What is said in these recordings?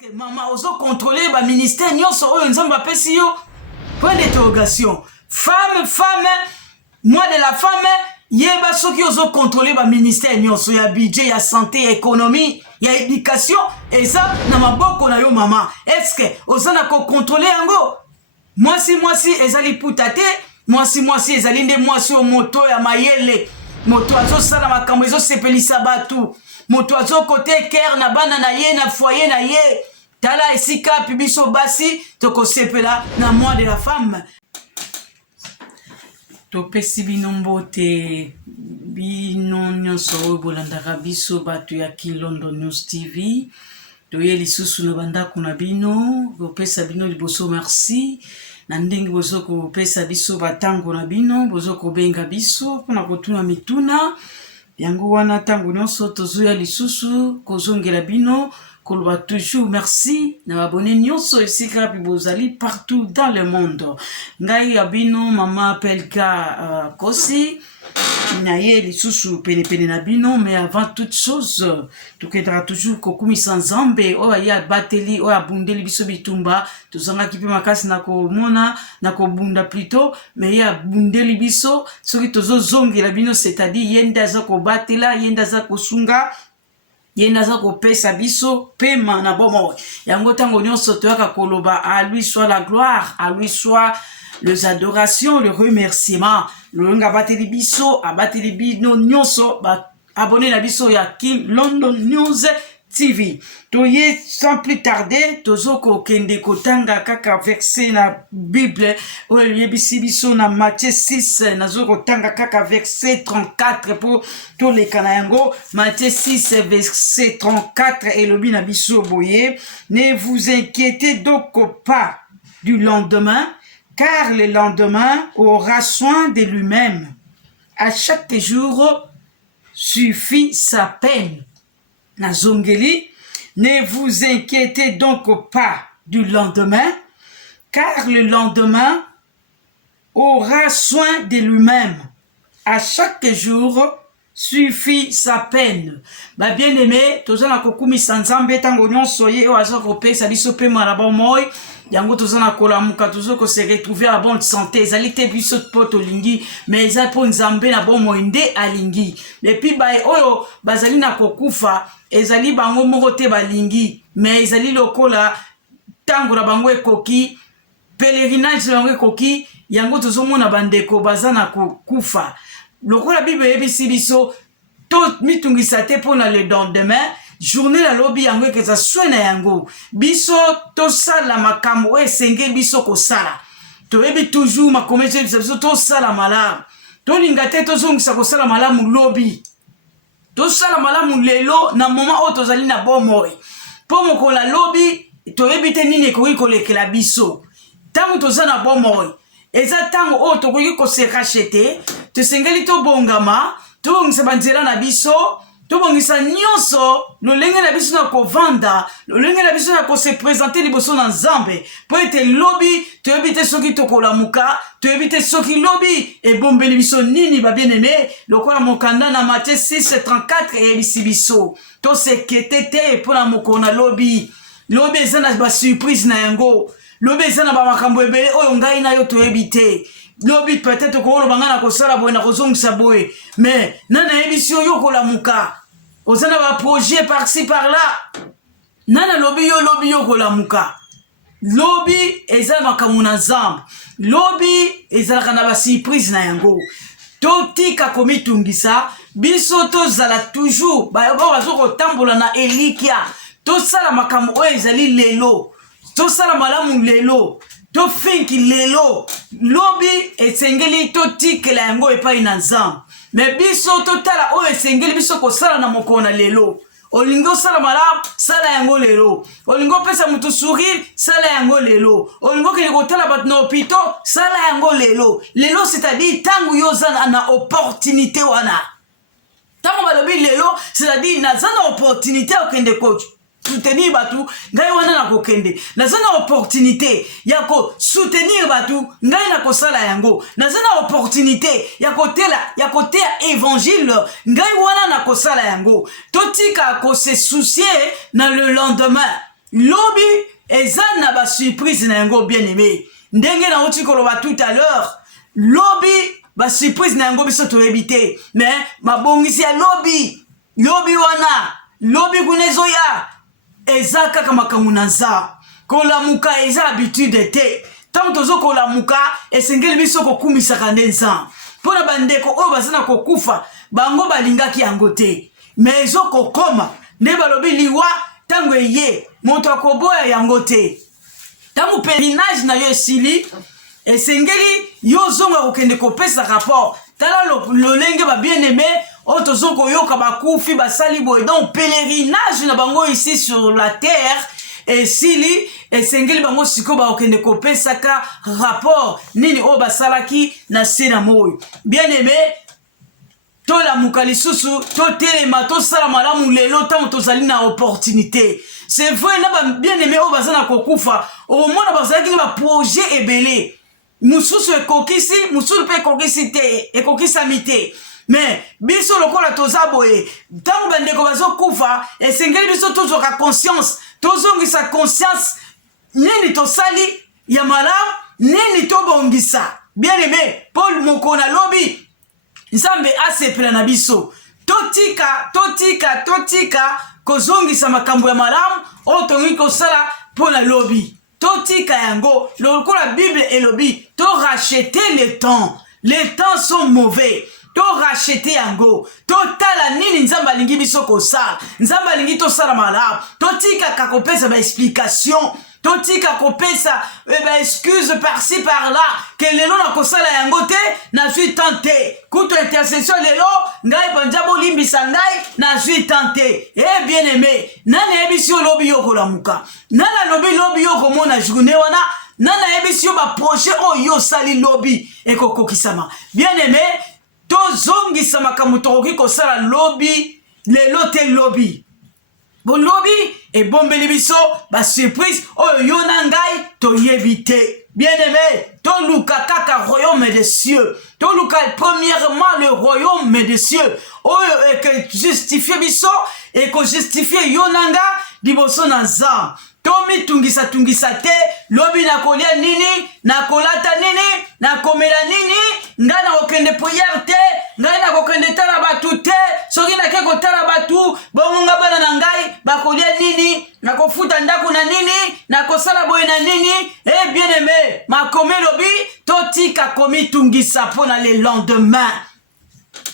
que maman oso contrôler ba ministère nyonso oyo nzambe apesi yo? Point d'interrogation. Femme, moi de la femme, yeba soki oso contrôler ba ministère nyonso ya budget, ya santé, ya économie, ya éducation, et ça na maboko na yo maman. Est-ce que osa na ko contrôler yango? Mwasi ezali putate, mwasi ezali nde mwasi o moto ya mayele. Moto azo sala makambo ezo sepelisa batu. Moto azo kote ker na bana na ye na foyer na ye. Tala esika pibiso basi toko sepela na moi de la femme. Topesi bino mbote bino nyonso bolandaka biso batu ya Kilondo News TV. Toye lisusu na bandako na bino, kopesa bino liboso merci. Na ndenge bozo kopesa biso batango na bino, bozo kobenga biso mpona kotuna mituna. Yango wana tango nyonso tozuya lisusu kozongela bino koloba toujours merci na abonné nyonso esika pi bozali partout dans le monde. Ngai abino mama Pelka Kosi na ye lisusu pene na bino, mais avant toute chose tokedra toujours kokumisa nzambe oyo ya bateli oyo abundeli biso bitumba tozanga kipe makasi na komona na kobunda plutôt, mais ya bundeli biso soki tozozongela bino, c'est-à-dire yenda za ko batela, yenda za kosunga, yenda za kopesa biso pema na bomo. Yango tango nyonso toyaka koloba à lui soit la gloire, à lui soit les adorations, le remerciement. Longa bateli biso, abateli bino nyonso, abonné la biso ya Kilondo News TV. Toye sans plus tarder, tozoko kende kotanga kaka verset na Bible, ou yebisi biso na Matthieu 6, nazoko tanga kaka verset 34 pour tous les kanayango. Matthieu 6, verset 34, et le bina biso boye. Ne vous inquiétez donc pas du lendemain, car le lendemain aura soin de lui-même. À chaque jour suffit sa peine. Nazongeli, ne vous inquiétez donc pas du lendemain, car le lendemain aura soin de lui-même. À chaque jour suffit sa peine. Ba bien aimé, tozana kokumi sanzambe tango nyonso ye oazo kopesa biso pe maraba moi. Yango tozana kolamuka tozoko se retrouver à bonne santé. Ezali te biso poto lingi, mais ezali po nzambe na bon moinde alingi. Et puis ba oyo bazali na kokufa, ezali bango moko te balingi, mais ezali lokola tango na bango ekoki, pèlerinage bango ekoki, yango tozomona bandeko bazana kokufa. Lokola Bible yebisi biso to mitungisa te pona le lendemain, journée la lobi yango ekeza swena yango. Biso to sala makambo esenge biso ko sala. To ebi toujours makomeje biso to sala malamu. To lingate to zongisa ko sala malamu lobi. To sala malamu lelo na moment o tozali na bomoi. Po moko la lobi to ebi te nini ko kolekela biso. Tango tozana bomoi. Eza tango o to ko se rachete, te sengeli to bongama, to ngisa banzela na biso. To bongisa nyonso lolenge na biso na kovanda, lolenge na biso na ko se présenter liboso na Nzambe po ete lobi to ebite soki to kolamuka, to ebite soki lobi e bombeli biso nini ba bien aimé lokola mokanda na Matthieu 6:34 e ebisi biso to se ketete po na mokona lobi ezana ba surprise na yango, lobi ezana ba makambo ebele oyo ngai na yo to ebite. Lobi peut-être ko lo bangana ko sala boye na ko zongisa boye, mais nana ebisio yo ko lamuka ozana ba projet par-ci par-là, nana lobi yo ko lamuka. Lobi eza makambo na Nzambe, lobi eza kana ba surprise na yango. To tika komitungisa biso to zala toujours ba bazo ko tambola na elikia, to sala makambo oyo ezali lelo, to sala malamu lelo, to finki lelo, lobi esengeli to tikela yango epai na Nzambe. Mais biso to tala o esengeli biso ko sala na mokona lelo. Olingo sala malamu, sala yango lelo. Olingo pesa mutu sourire, sala yango lelo. Olingo ke ko tala bat na hôpital, sala yango lelo. Lelo c'est-à-dire tango yo zana na opportunité wana. Tango balobi lelo, c'est-à-dire na zana opportunité okende coach. Soutenir batu ngai wana na kokende nazana opportunité ya ko soutenir batu ngai na kosala yango nazana opportunité ya kotea évangile ngai wana na kosala yango totika ko se soucier na le lendemain Lobby eza na ba surprise na yango bien aimé. Ndenge na oti koloba tout à l'heure. Lobby ba surprise na yango biso to éviter. Mais mabongisi ya lobby. Lobby wana. Lobby kunezoya. Eza kaka makambo na za. Kolamuka eza habitude te. Tant tozo kolamuka esengeli biso kokumisaka ndenza. Pona bandeko oyo bazana kokufa bango balingaki yango te. Mais ezokokoma nde balobi liwa tango eye moto akoboya yango te. Tango pèlerinage na yo esili esengeli yo zonga kokende kopesa rapport. Tala lolenge ba bien aimé oyo tozoko yoka bakufi basali boye. Donc pèlerinage na bango ici sur la terre esili esengeli bango siko bakokende kopesaka rapport nini oyo basalaki na se na moyo. Bien aimé to la mukali susu to telema to sala malamu lelo tango tozali na opportunité. C'est vrai na bien aimé o bazana kokufa au mona bazaki ba projet ebele. Mususu ekokisi mususu pe ekokisi te ekokisa mite. Mais biso lokola tozaboye tango bandeko bazokufa esengeli biso tozoka conscience tozongisa conscience nini tosali ya malamu nini tobongisa. Bien aimé Paul Mokona lobi Nzambe asepela na biso totika kozongisa makambo ya malamu oyo tongi kosala mpona lobi. Totika yango lokola Bible elobi to racheter le temps. Les temps sont mauvais. To racheter yango. To tala nini Nzambe alingi biso kosala. Nzambe alingi tosala malamu. Totika kakopesa ba explication. Totika kopesa excuse par-ci par-là que lelo na kosala yango te na suis tenté kuto intercession lelo ngai banjabo limbisa ngai na suis tenté. Eh bien aimé nana ebisi lobi yo kolamuka nana lobi yo komona journée wana nana ebisi yo ba projet oyo sali lobi ekokokisama. Bien aimé tozongisa makambo tokoki kosala lobi lelo te lobi. Bon lobby et bon bénébiso, ba surprise, oh yona ngai, to yébité. Bien aimé, to luka kaka royaume des cieux. To luka premièrement le royaume des cieux. Oh et que justifier biso et que justifier yonanga diboso nanza. Tomi tungisa te, lobi na kolia nini, na kolata nini, na komela nini, nga na okende prière te, nga na kokende tala batu te, soki na ke kotala batu, bongo nga bana na ngai, bakolia nini, na kofuta ndaku na nini, na kosala boye na nini. Eh bien aimé, ma kome lobi, totika komi tungisa pona le lendemain.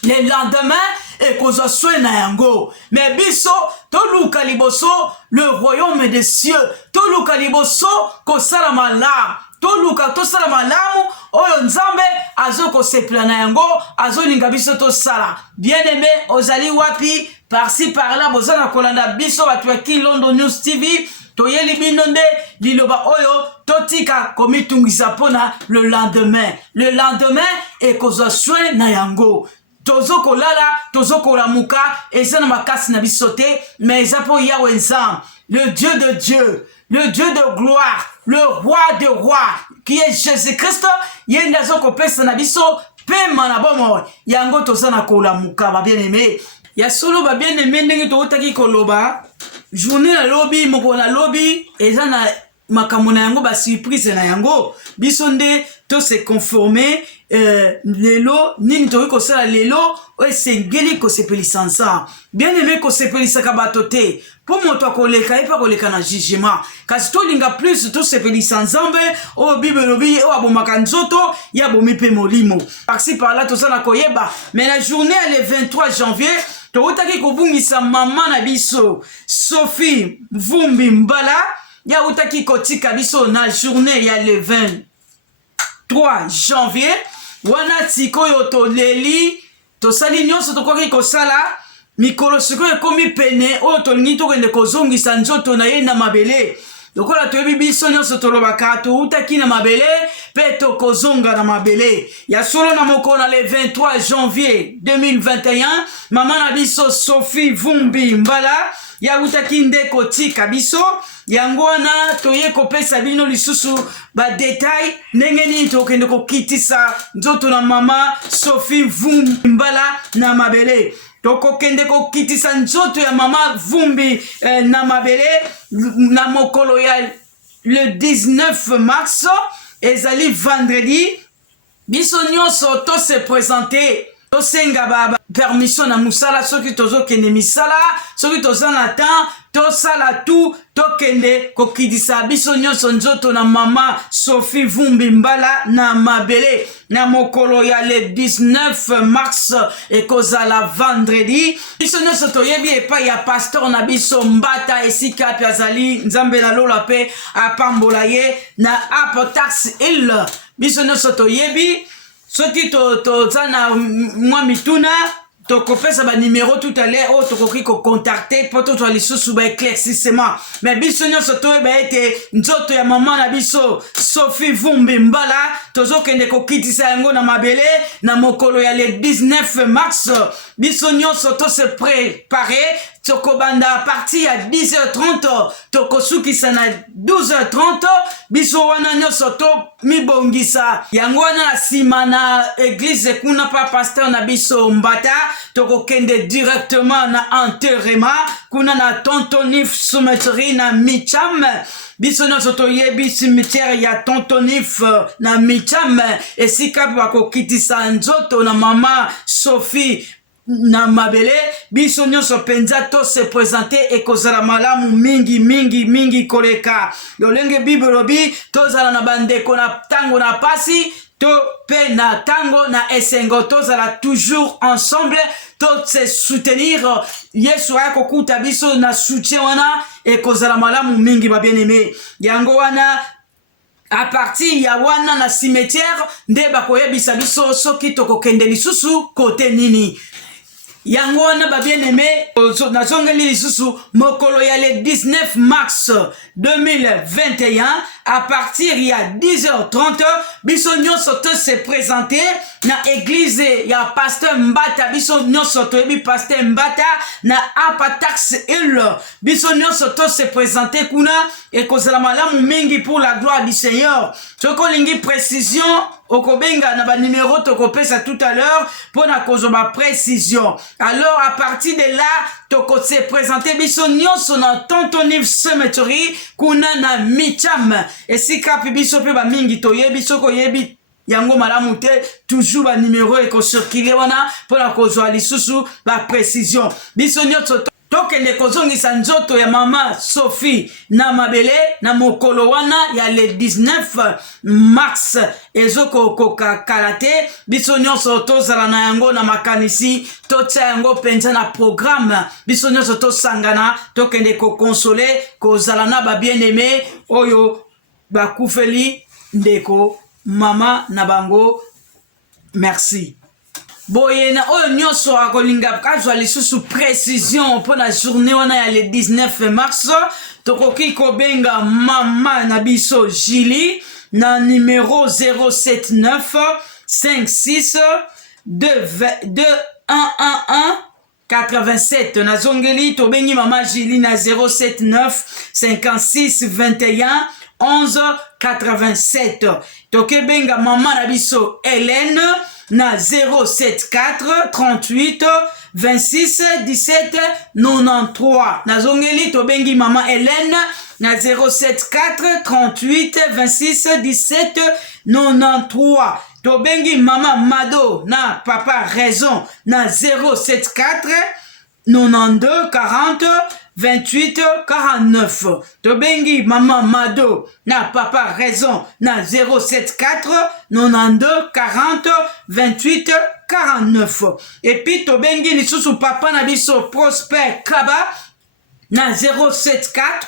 Le lendemain, et kozo soin na yango. Mais biso, toluka liboso, le royaume des cieux. Toluka liboso, kosala malamu. Toluka tosala malamu, oyo Nzambe azo kosepela na yango, azo linga biso tosala. Bien aimé, ozali wapi, par-ci par-là, bozana kolanda biso batu ya Kilondo News TV. Toyeli binonde liloba oyo totika komitungisa pona le lendemain. Le lendemain, et kozo soin na yango. Tozoko lala, tozoko lamuka, et ça n'a pas cassé na bisote, mais ça pour Yahweh Nzam, le Dieu de Dieu, le Dieu de gloire, le roi de rois, qui est Jésus-Christ, yenda zoko pesa na biso, pe manabomo, yango tozana ko lamuka, ba bien aimé. Ya solo ba bien aimé, ndenge to otaki koloba, journée la lobby, moko na lobby, et ça na makamona yango ba surprise na yango, bisonde to se conformer. Lelo nini toki kosala lelo o esengeli kosepelisa nsa. Bien aimé kosepelisaka bato te po moto akoleka epa koleka na jugement. Kasi tolinga plus tosepelisa Nzambe o Bible lobi o abomaka nzoto ya bomi pe molimo. Par-ci par-là tosala koyeba. Mais la journée le 23 janvier tokotaki kobungisa mama na biso Sophie Vumbi Mbala ya utaki kotika biso na journée ya le 23 janvier. Wana tikoyo to leli to sali nyonso tokoki kosala mikolo sikoyo ekomi pene oyo tolingi tokende kozongisa nzoto na ye na mabele. Lokola toyebi biso nyonso tolobaka toutaki na mabele pe tokozonga na mabele. Ya solo na moko na le 23 janvier 2021 mama na biso Sophie Vumbi Mbala ya utaki nde kotika biso. Yango wana toye kopesa bino lisusu ba detail ndenge nini tokende kokitisa nzoto na mama Sophie Vumbi Mbala na mabele. toko kende ko kitisa nzoto ya mama Vumbi na mabele na mokolo ya le 19 mars ezali vendredi biso nyonso to se présenter to senga ba permission na musala soki tozo kende misala soki toza na temps to sala tout to kende ko kidisa biso nyonso nzoto na mama Sophie Vumbi Mbala na mabele na mokolo ya le 19 mars ekozala vendredi biso nyonso toyebi epai ya pasteur na biso Mbata esika pe azali nzambe na lola pe apambola ye na Apotax il biso nyonso toyebi soki toza na mwa mituna tokopesa ba numéro tout à l'heure tokoki ko contacter poto to lisusu ba éclaircissement mais biso nyonso toyeba ete nzoto ya mama na biso Sophie Vumbi Mbala tozokende kokitisa yango na mabele na mokolo ya le 19 mars biso nyonso to se préparer tokobanda à partir à 10h30 tokosukisa na 12h30 biso wana nyonso to mibongisa yango wana na sima na église kuna pa pasteur na biso Mbata tokokende directement na enterrement kuna na Tontonif Soumetri na Micham biso nyonso toyebi cimetière ya Tontonif na Micham esika bakokitisa nzoto na mama Sophie na mabele biso nyonso penza to se présenter ekozala malamu mingi koleka lolenge bible lobi tozala na bandeko na tango na pasi to pe na tango na esengo tozala toujours ensemble to se soutenir yesu akokuta biso na soutien wana ekozala malamu mingi ba bien-aimé yango wana à partir ya wana na cimetière nde bakoyebisa biso soki tokokende lisusu kote nini yango wana ba bien-aimé nazongeli lisusu mokolo ya le 19 mars 2021 à partir ya 10h30 biso nyonso to se présenter na église ya pasteur Mbata biso nyonso toyebi pasteur Mbata na Apatax il biso nyonso to se présenter kuna ekozala malamu mingi pour la gloire du Seigneur soko lingi précision okobenga na ba numéro tokopesa tout à l'heure pour na kozoba précision alors à partir de là toko se présenter biso nyonso na Tontonif Cemetery kuna na Micham esika pi biso pe ba mingi toyebi soko yebi yango malamu te toujours ba numéro ekosirkile wana mpona kozwa lisusu ba précision biso nyonso tokende kozongisa nzoto ya mama Sophie na mabele na mokolo wana ya le 19 mars ezoko kalate biso nyonso tozala na yango na makanisi totia yango penza na programme biso nyonso tosangana tokende kokonsole kozala na ba bien-aimé oyo bakufeli ndeko mama na bango merci boye na oyo nyonso akolinga kazwa lisusu précision pour la journée wana ya le 19 mars tokoki kobenga mama na biso Julie na numéro 079 56 211 87 na zongeli tobengi mama Julie na 079 56 21 11 87 tokebenga mama na biso Hélène na 074 38 26 17 93 na zongeli tobengi mama Hélène na 074 38 26 17 93 tobengi mama Mado na papa Raison na 074 92 40 28 49 tobengi mama Mado na papa Raison na 074 92 40 28 49 et puis tobengi lisusu papa na biso Prosper Kaba na 074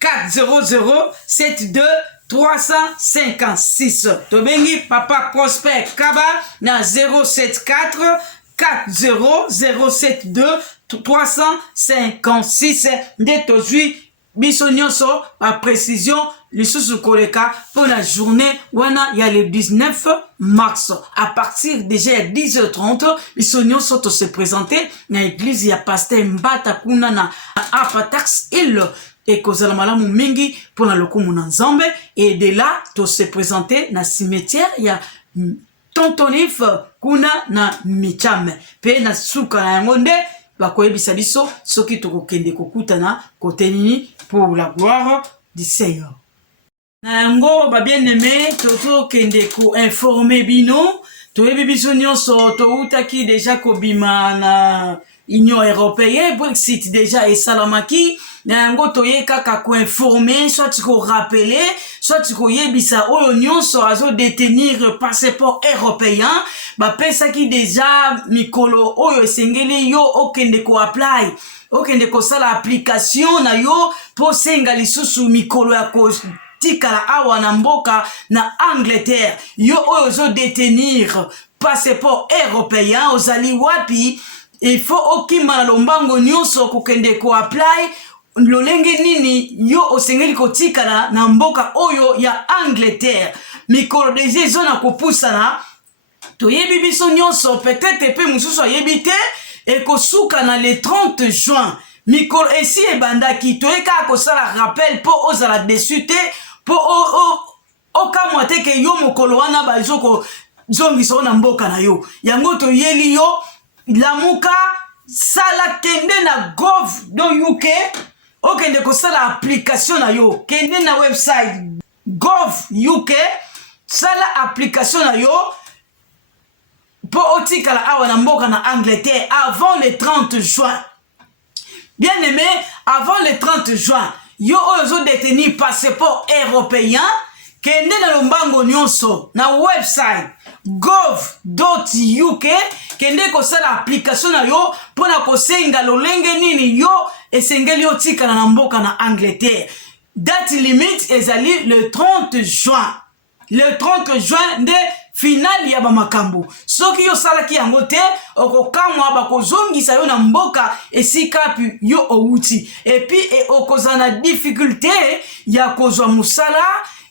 400 72 356 tobengi papa Prosper Kaba na 074 40072 356 nde tozwi biso nyonso ba précision lisusu koleka pour la journée wana ya le 19 mars à partir déjà ya 10h30 biso nyonso to se présenter na église ya pasteur Mbata kuna na Apatax il ekozala malamu mingi pour na lokumu na nzambe et de là to se présenter na cimetière ya tontonif kuna na michame pe na suka na yango nde bakoyebisa biso soki tokokende kokutana kote nini pour la gloire du Seigneur. Na yango ba bien-aimé tozokende ko informer bino toyebi biso nyonso toutaki deja kobima na Union européenne Brexit déjà esalamaki na yango toye kaka ko informer soit ko rappeler soit ko yebisa oyo nyonso azo détenir passeport européen ba pesaki déjà mikolo oyo esengeli yo okende ko apply okende ko sala application na yo po senga lisusu mikolo ya ko tikala awa na mboka na Angleterre yo oyo zo détenir passeport européen ozali wapi il faut okima na lombango nyonso kokende ko apply lolenge nini yo osengeli kotikala na mboka oyo ya Angleterre mikolo deja zona kopusana toyebi biso nyonso peut-être pe mususu ayebi te ekosuka na le 30 juin mikolo esi ebandaki toyeka kosala rappel po ozala dessus te po okamwa te ke yo mokolo wana bazoko zongisa na mboka na yo yango toyeli yo lamuka sala kende na gov.uk okende kosala application na yo kende na website gov.uk sala application na yo po otikala awa na mboka na Angleterre avant le 30 juin. Bien aimé, avant le 30 juin yo ozo détenir passeport européen kende na lombango nyonso na website gov.uk kende kosala application na yo pona kosenga lolenge nini yo esengeli otikala na mboka na Angleterre. Date limite ezali le 30 juin. Le 30 juin nde final ya bamakambo soki yo salaki yango te okokamwa bakozongisa yo na mboka esika pi yo outi epi okozana na difficulté ya kozwa musala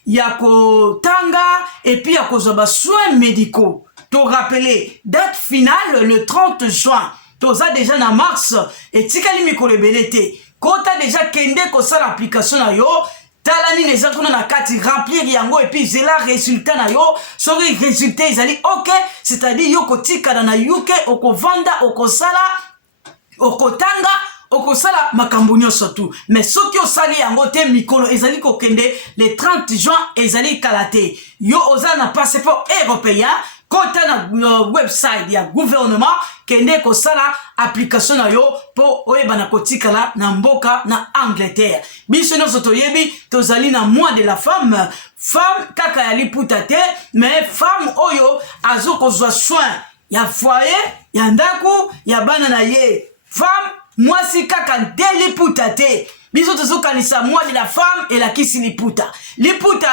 ya kotanga epi ya kozwa ba soins médicaux. To rappeler date finale le 30 juin toza déjà na mars etikali mikolo ebele te kota déjà kende kosala application na yo tala nini eza kuna na kati remplir yango epi zela résultat na yo soki résultat ezali ok c'est-à-dire yo kotikala na UK okovanda okosala okotanga okosala makambo nyonso tu mais soki osali yango te mikolo ezali kokende le 30 juin ezali kala te yo oza na passeport européen kota na website ya gouvernement kende kosala application na yo po oyeba na kotikala na mboka na Angleterre. Biso nyonso toyebi tozali na mois de la femme kaka ya liputa te mais femme oyo azokozwa soin ya foyer ya ndaku ya bana na ye femme mwasi kaka nde liputa te biso tozokanisa mois de la femme elakisi liputa liputa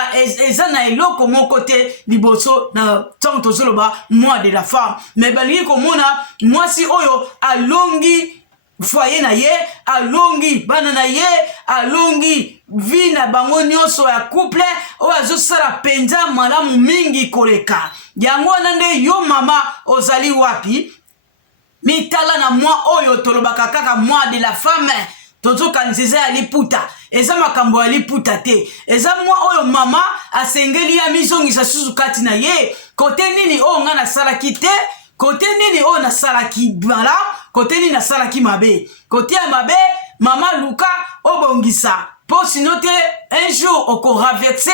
eza na eloko moko te liboso na ntango tozoloba mois de la femme mais balingi komona mwasi oyo alongi foyer na ye alongi bana na ye alongi vi na bango nyonso ya couple oyo azosala penza malamu mingi koleka yango wana nde yo mama ozali wapi mitala na mois oyo tolobaka kaka mois de la femme tozokanisa eza ya liputa eza makambo ya liputa te eza mois oyo mama asengeli ya mizongisa susu kati na ye kote nini oyo nga nasalaki te kote nini oyo nasalaki malamu kote nini nasalaki mabe kote ya mabe mama luka obongisa po sino te un jour okoraverse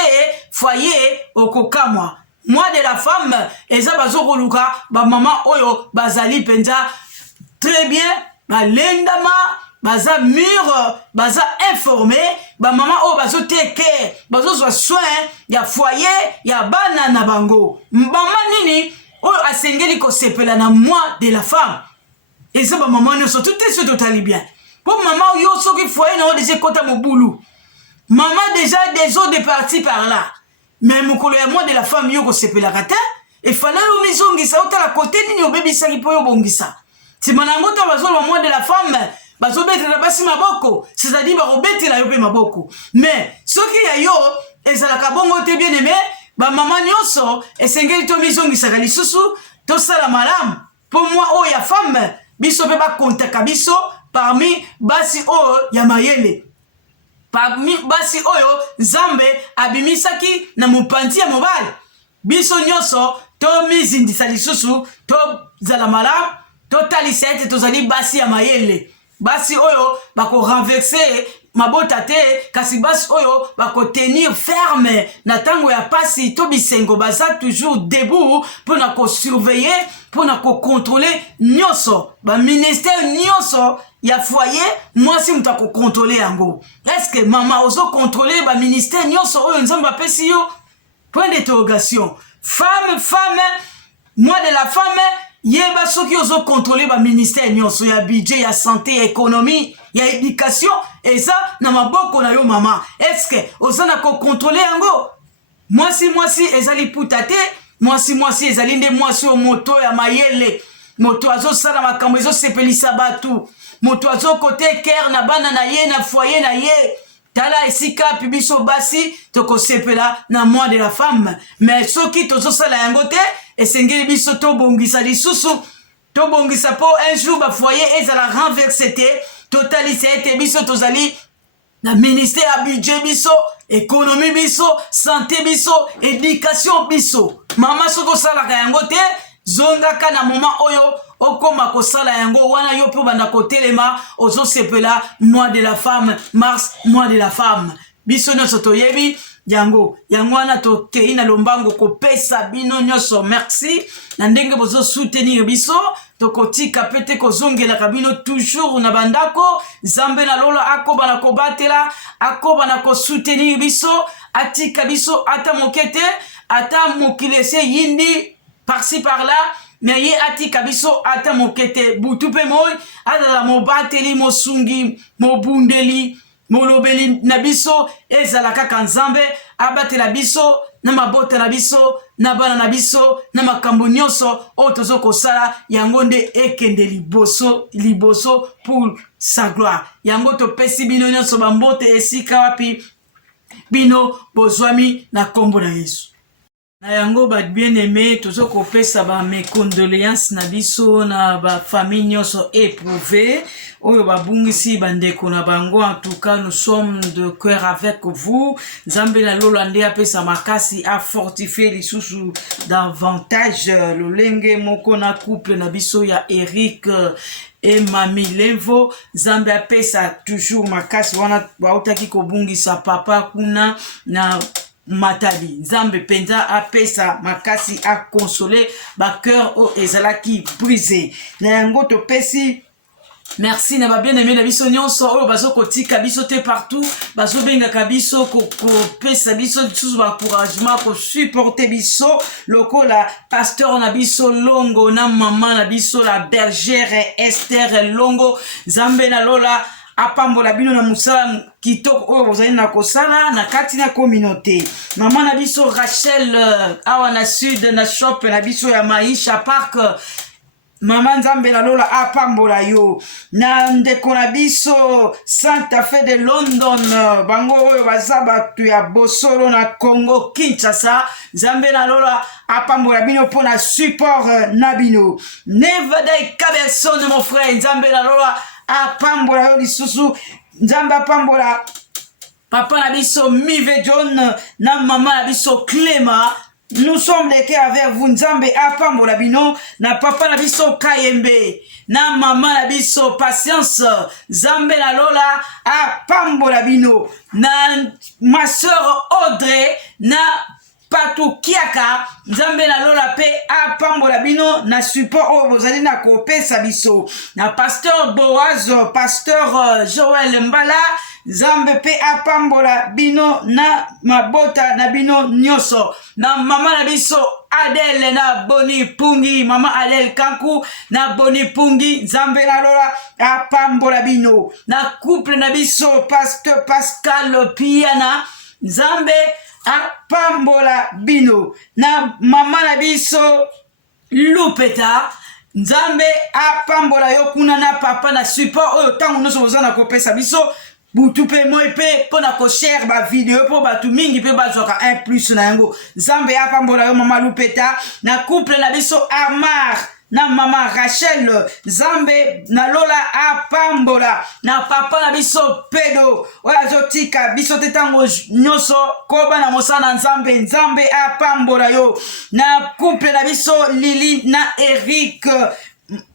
foyer okokamwa mois de la femme eza bazokoluka bamama oyo bazali penza très bien balendama baza mûr baza informé bamama oyo bazoteke bazozwa soin ya foyer ya bana na bango mama nini oyo asengeli kosepela na mois de la femme eza bamama nyonso tout est totali bien po mama oyo soki foyer na oyo deja ekota mobulu mama déjà des eaux de parti par là mais mokolo ya mois de la femme yo kosepelaka te efala yo mizongisa otala kote nini obebisaki mpo yo bongisa nsima na yango to bazoloba mois de la femme bazobetela basi maboko c'est-à-dire bakobetela yo mpe maboko mais soki ya yo ezalaka bongo te bien aimé bamama nyonso esengeli to mizongisaka lisusu tosala malamu mpo mwa oyo ya femme biso mpe bakontaka biso parmi basi oyo ya mayele parmi basi oyo Nzambe abimisaki na mopanzi ya mobali biso nyonso to mizindisa lisusu to zala malamu to talisa ete tozali basi ya mayele basi oyo bako renverser mabota te kasi basi oyo bako tenir ferme na tango ya pasi to bisengo baza toujours debout pona ko surveiller pona ko contrôler nyonso ba ministère nyonso ya foyer mwasi muta ko contrôler yango. Est-ce que mama ozo contrôler ba ministère nyonso oyo nzamba pesi yo? Point d'interrogation. Femme, moi de la femme, yeba soki ozo contrôler ba ministère nyonso ya budget, ya santé, ya économie, ya éducation, et ça na maboko na yo mama. Est-ce que ozana ko contrôler yango? Mwasi ezali putate, mwasi ezali nde mwasi o moto ya mayele. Moto azo sala makambo ezo sepelisa batu. Moto azo kote ker na bana na ye na foyer na ye. Tala esika pibiso basi toko sepela na moi de la femme. Mais soki tozo sala yango te esengeli biso to bongisa lisusu to bongisa po un jour ba foyer ezala renverser te totalise ete biso tozali na ministère à budget biso, économie biso, santé biso, éducation biso. Mama soko sala yango te zongaka na moment oyo okoma kosala yango wana yo po banda kotelema ozo sepela mois de la femme mars mois de la femme biso nyonso toyebi yango wana tokei na lombango kopesa bino nyonso merci na ndenge bozo soutenir biso tokotika pete kozongela bino toujours na bandako Nzambe na lola akoba na kobatela akoba na ko soutenir biso atika biso ata mokete ata mokilese yindi par-ci par-là mais ye atika biso ata mokete butu pe moy azala mobateli mosungi mobundeli molobeli na biso ezala kaka Nzambe abatela biso na mabota na biso na bana na biso na makambo nyonso oyo tozo kosala yango nde ekende liboso pour sa gloire yango topesi bino nyonso bambote esika wapi bino bozwami na kombo na Yesu. Na yango ba bien-aimé tozo kopesa ba mes condoléances na biso na ba famille nyonso éprouvée oyo babungisi bandeko na bango. En tout cas nous sommes de cœur avec vous. Nzambe na lolande apesa makasi a fortifier lisusu davantage lolenge moko na couple na biso ya Eric et Mami Levo. Nzambe apesa toujours makasi wana bautaki kobungisa papa kuna na Matadi. Nzambe penza apesa makasi a consoler ba cœur o ezalaki brisé. Na yango to pesi merci na ba bien-aimé na biso nyonso oyo bazo kotika biso te partout bazo benga kabiso ko pesa biso tous ba encouragement ko supporter biso lokola pasteur na biso Longo na maman na biso la bergère Esther Longo. Nzambe na lola apambola bino na musala kitoko oyo bozali na kosala na kati na communauté. Maman na biso Rachel awa na sud na shop na biso ya Maisha Park. Maman Nzambe na lola apambola yo na ndeko na biso Santa Fe de London bango oyo baza batu ya Bosolo na Congo Kinshasa. Nzambe na lola apambola bino pona support na bino. Never die Cabezon mon frère. Nzambe na lola apambola yo lisusu. Nzambe apambola papa na biso Mive John na maman na biso Clément. Nous sommes les cœurs avec vous. Nzambe apambola bino na papa na biso Kayembe na maman na biso Patience. Nzambe na lola apambola bino na ma sœur Audrey na Patou Kiaka. Nzambe na lola pe apambola bino na support oyo bozali na kopesa biso na pasteur Boaz, pasteur Joël Mbala. Nzambe pe apambola bino na mabota na bino nyonso na mama na biso Adele na Boni Pungi, mama Adele Kanku na Boni Pungi. Nzambe na lola apambola bino na couple na biso pasteur Pascal Piana. Nzambe apambola bino na mama na biso Lupeta. Nzambe apambola yo kuna na papa na support oyo tango nyonso bozana kopesa biso butu pe moi pe pona ko share ba video po batu mingi pe bazwaka 1+ na yango. Nzambe apambola yo mama Lupeta na couple na biso Amar na mama Rachel Nzambe na lola apambola na papa na biso Pedro oyo azotika biso te tango nyonso koba na mosala Nzambe Nzambe apambola yo na couple na biso Lili na Eric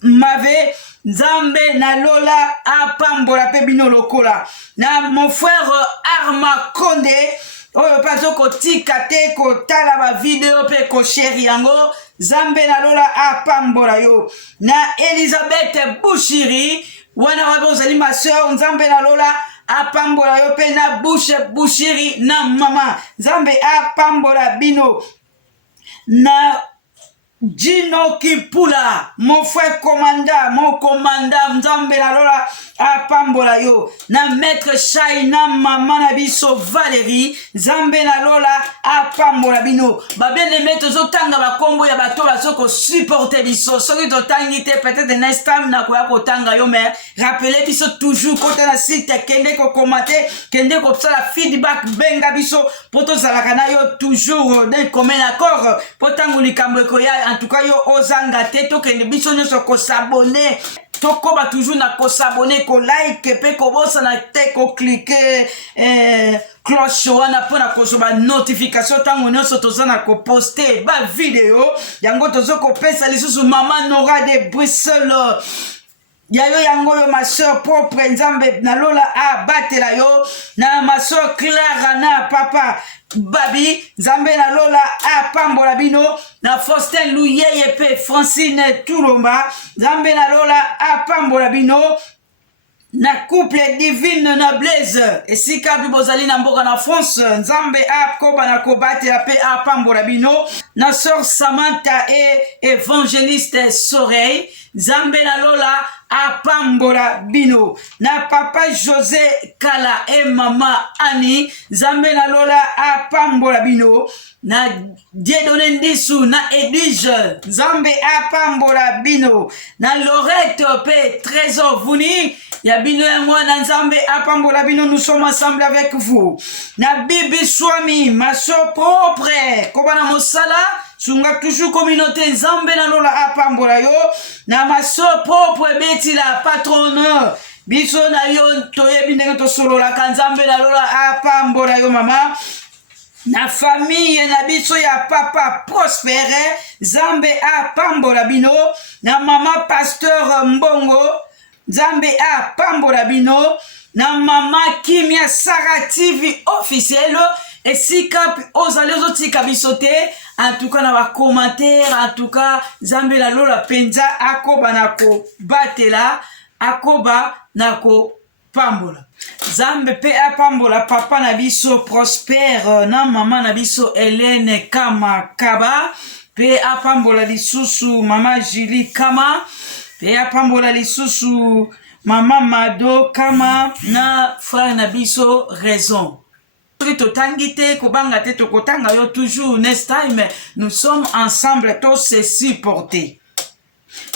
Mave Nzambe na lola apambola pe bino lokola na mon frère Arma Konde oyo pazo kotika te kotala ba video pe ko share yango Nzambe na lola apambola yo na Elizabeth Bushiri wana wabozali ma sœur Nzambe na lola apambola yo pe na Bushiri na mama Nzambe apambola bino na Gino Kipula, mon frère commandant, mon commandant, Nzambe na lola apambola yo. Na maître Chai na maman na biso Valérie, Nzambe na lola apambola bino. Ba bien aimé tozo tanga ba kombo ya bato bazoko supporter biso. Soki to tangi te peut-être next time na koya ko tanga yo mais rappelez biso toujours côté na site kende ko commenter, kende ko sala feedback benga biso poto zalaka na yo toujours d'un commun accord. Potango likambo ko ya en tout cas yo ozanga te to kende biso nyonso ko s'abonner. Toko ba toujours na ko s'abonner ko like pe ko bosa na te ko cliquer cloche wana pona ko so ba notification tango nyonso tozana ko poster ba vidéo yango tozo ko pesa lisusu mama Nora de Bruxelles yayo yango yo ma soeur propre Nzambe na lola abatela yo na ma soeur Clara na papa Babi Nzambe na lola apambola bino na Faustin Luyeye pe Francine Toulomba Nzambe na lola apambola bino na couple divine na Blaise esika bi bozali na mboka na France Nzambe akoba na kobatela pe apambola bino na sœur Samantha et évangéliste Soreille Nzambe na lola apambola bino na papa José Kala et maman Annie Nzambe na lola apambola bino na Dieudonné Ndisu na Edwige Nzambe apambola bino na Lorette pe Trésor Vuni ya bino ya mwana Nzambe apambola bino nous sommes ensemble avec vous na Bibi Swami ma soeur propre kobana mosala sunga toujours communauté Nzambe na lola apambola yo na ma soeur propre Betty la patronne biso na yo toyebi ndenge tosolola Nzambe na lola apambola yo mama na famille na biso ya papa Prospère Nzambe apambola bino na mama pasteur Mbongo Nzambe apambola bino na mama Kimia Sarah TV officiel esika ozali ozotika biso te en tout cas na ba commentaire en tout cas Nzambe na lola penza akoba na ko batela akoba na ko pambola Nzambe pe apambola papa na biso Prosper na mama na biso Hélène Kama Kaba pe apambola lisusu mama Julie Kama pe apambola lisusu mama Mado Kama na frère na biso Raison totangi te kobanga te tokotanga yo toujours next time nous sommes ensemble tous se supporter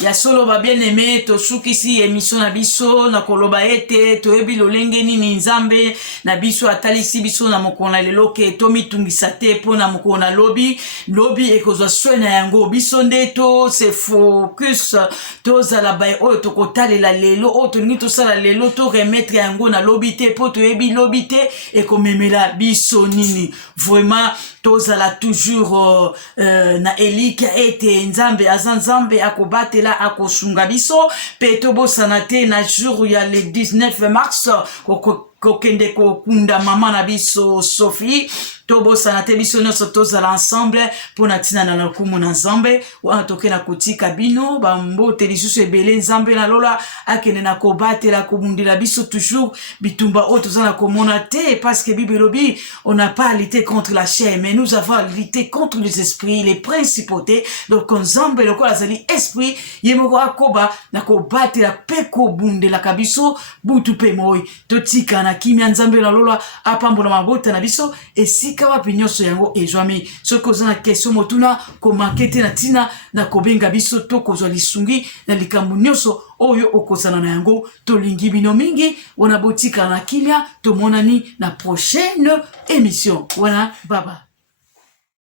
ya solo ba bien aimé to sukisi émission na biso na koloba ete to ebi lolenge nini Nzambe na biso atalisi biso na mokona lelo ke to mitungisa te pona mokona lobi ekozwa swena yango biso nde to se focus to zala bay o to kotalela lelo o to ngi to sala lelo to remettre yango na lobi te po to ebi lobi te e komemela biso nini vraiment to zala toujours na elika ete Nzambe azanzambe akobatela akosunga biso pe tobosana te na jour ya le 19 mars kokende kokunda mama na biso Sophie tobosana te biso nyonso tozala ensemble pona tina na lokumu na Nzambe wana toke na kotika bino bambote lisusu ebele Nzambe na lola akende na kobatela kobundela biso toujours bitumba oyo tozala komona te parce que Bible lobi on n'a pas lutté contre la chair mais nous avons lutté contre les esprits les principautés donc Nzambe lokola azali esprit ye moko akoba na kobatela pe kobundela biso butu pe moi totika na kimia Nzambe na lola apambola mabota na biso esika wapi nyonso yango ezwami soki oza na question motuna komankete na tina na kobenga biso to kozwa lisungi na likambo nyonso oyo okozana na yango tolingi bino mingi wana botika na kimia tomonani na prochaine émission wana baba